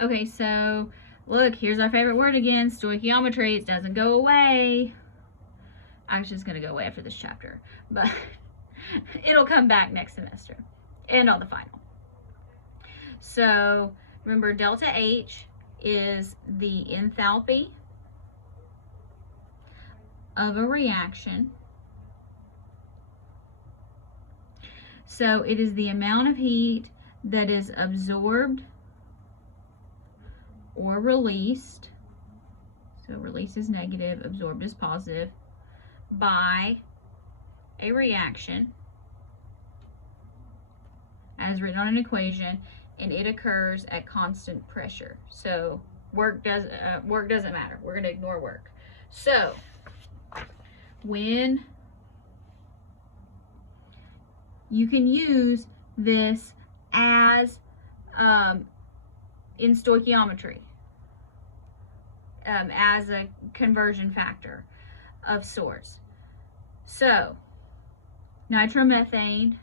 Okay, so look, here's our favorite word again, stoichiometry. It doesn't go away. Actually, it's going to go away after this chapter, but it'll come back next semester and on the final. So remember, delta H is the enthalpy of a reaction. So it is the amount of heat that is absorbed or released. So release is negative, absorbed is positive, by a reaction as written on an equation, and it occurs at constant pressure. So work doesn't matter. We're going to ignore work. So when you can use this as in stoichiometry as a conversion factor of sorts. So nitromethane,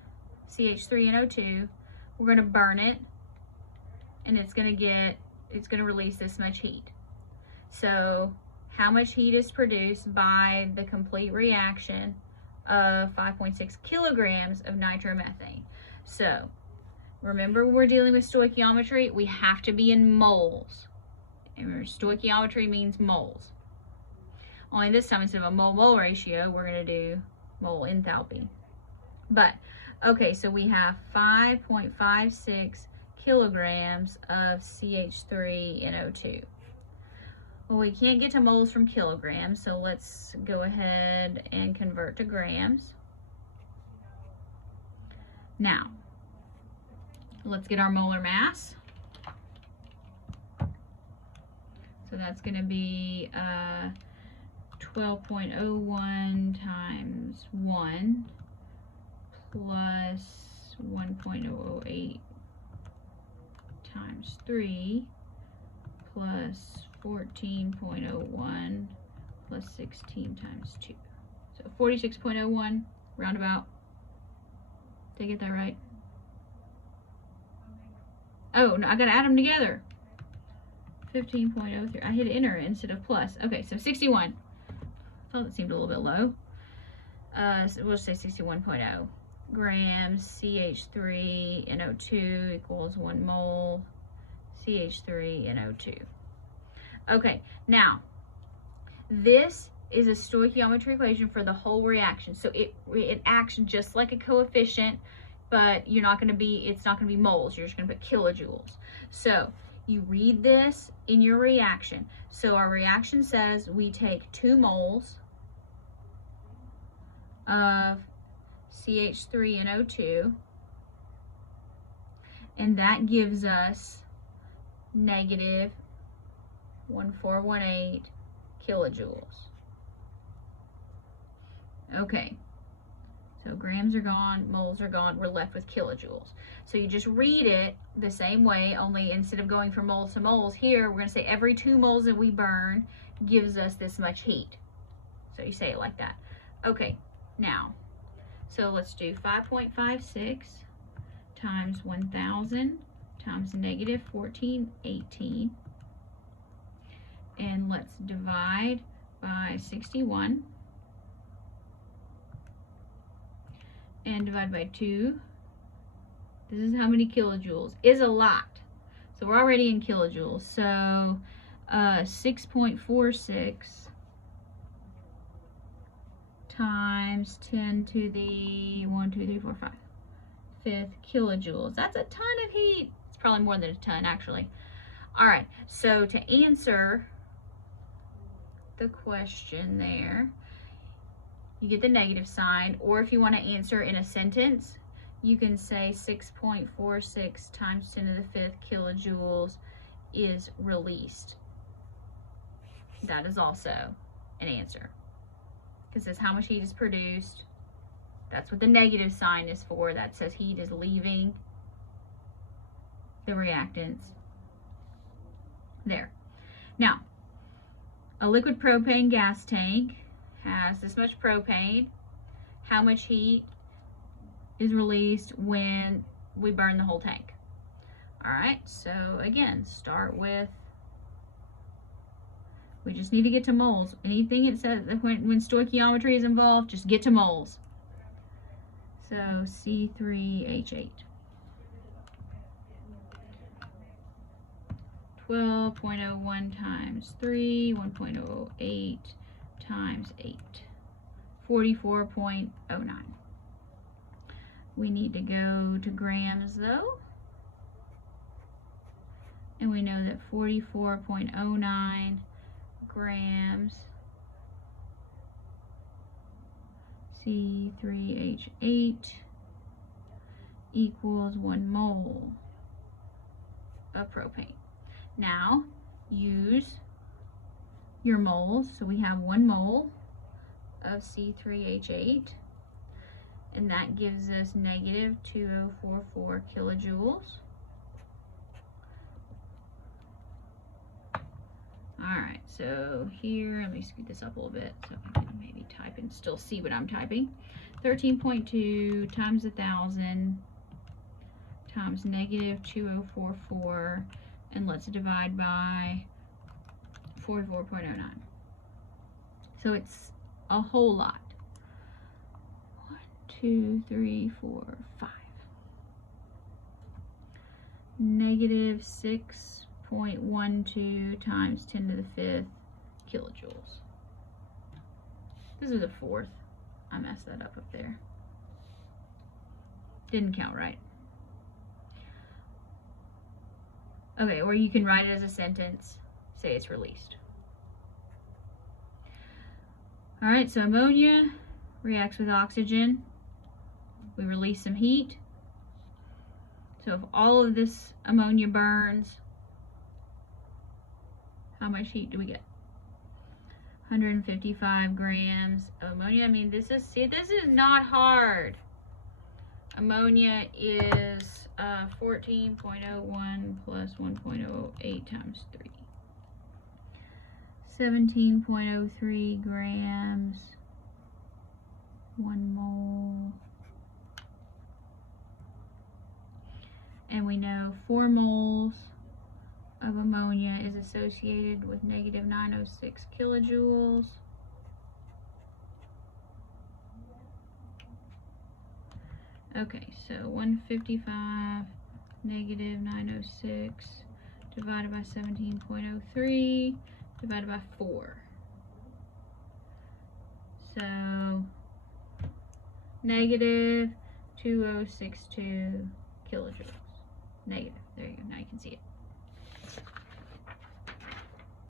CH3NO2, we're going to burn it, and it's going to release this much heat. So how much heat is produced by the complete reaction of 5.6 kilograms of nitromethane? So remember, when we're dealing with stoichiometry, we have to be in moles. And remember, stoichiometry means moles. Only this time, instead of a mole-mole ratio, we're going to do mole enthalpy. But, okay, so we have 5.56 kilograms of CH3NO2. Well, we can't get to moles from kilograms, so let's go ahead and convert to grams. Now, let's get our molar mass. So that's going to be 12.01 times 1 plus 1.008 times 3 plus 14.01 plus 16 times 2. So 46.01 roundabout. Did I get that right? Oh, no, I gotta add them together. 15.03. I hit enter instead of plus. Okay, so 61. I thought that seemed a little bit low. So we'll say 61.0 grams CH3NO2 equals 1 mole CH3NO2. Okay, now this is a stoichiometry equation for the whole reaction. So it acts just like a coefficient, but it's not going to be moles. You're just going to put kilojoules. So you read this in your reaction. So our reaction says we take 2 moles of CH3NO2, and that gives us negative 1418 kilojoules. Okay, so grams are gone, moles are gone, we're left with kilojoules. So you just read it the same way, only instead of going from moles to moles, here we're going to say every 2 moles that we burn gives us this much heat. So you say it like that. Okay, now, so let's do 5.56 times 1,000 times negative 1418. And let's divide by 61. And divide by 2. This is how many kilojoules. Is a lot. So we're already in kilojoules. So 6.46 times 10 to the 5th kilojoules. That's a ton of heat. It's probably more than a ton, actually. All right, so to answer the question there, you get the negative sign, or if you want to answer in a sentence, you can say 6.46 times 10 to the 5th kilojoules is released. That is also an answer, because it's how much heat is produced. That's what the negative sign is for. That says heat is leaving the reactants. There. Now, a liquid propane gas tank has this much propane. How much heat is released when we burn the whole tank? All right, so again, start with, we just need to get to moles. Anything it says that when stoichiometry is involved, just get to moles. So C3H8. 12.01 times 3, 1.08 times 8. 44.09. We need to go to grams though. And we know that 44.09 grams C3H8 equals 1 mole of propane. Now use your moles. So we have 1 mole of C3H8, and that gives us negative 2044 kilojoules. Alright, so here, let me scoot this up a little bit so I can maybe type and still see what I'm typing. 13.2 times 1,000 times negative 2044, and let's divide by 44.09. So it's a whole lot. 1, 2, 3, 4, 5. Negative 6.12 times 10 to the 5th kilojoules. This is a 4th. I messed that up there. Didn't count right. Okay, or you can write it as a sentence. Say it's released. Alright, so ammonia reacts with oxygen. We release some heat. So if all of this ammonia burns, how much heat do we get? 155 grams of ammonia. I mean, this is not hard. Ammonia is 14.01 plus 1.08 times 3. 17.03 grams, 1 mole. And we know 4 moles of ammonia is associated with negative 906 kilojoules. Okay, so 155 negative 906 divided by 17.03 divided by 4. So negative 2062 kilojoules. Negative. There you go. Now you can see it.